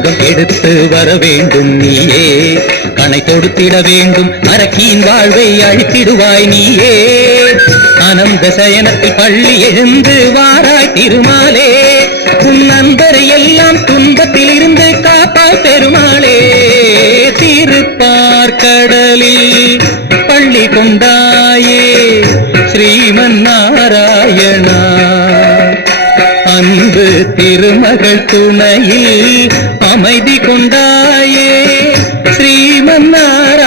தங்கம் எடுத்து வர வேண்டும் நீயே, கணை கொடுத்திட வேண்டும் அரக்கியின் வாழ்வை அழித்திடுவாய் நீயே. ஆனந்த சயனத்தில் பள்ளி எழுந்து வாராய் திருமாலே, உன் நண்பரை எல்லாம் துன்பத்தில் இருந்து காப்பாய் பெருமாளே. திருப்பார்கடலில் பள்ளி கொண்டாயே ஸ்ரீமன் நாராயணா, அன்பு திருமகள் துணையில் அமைதி கொண்டாயே ஸ்ரீமன் நாராயணா.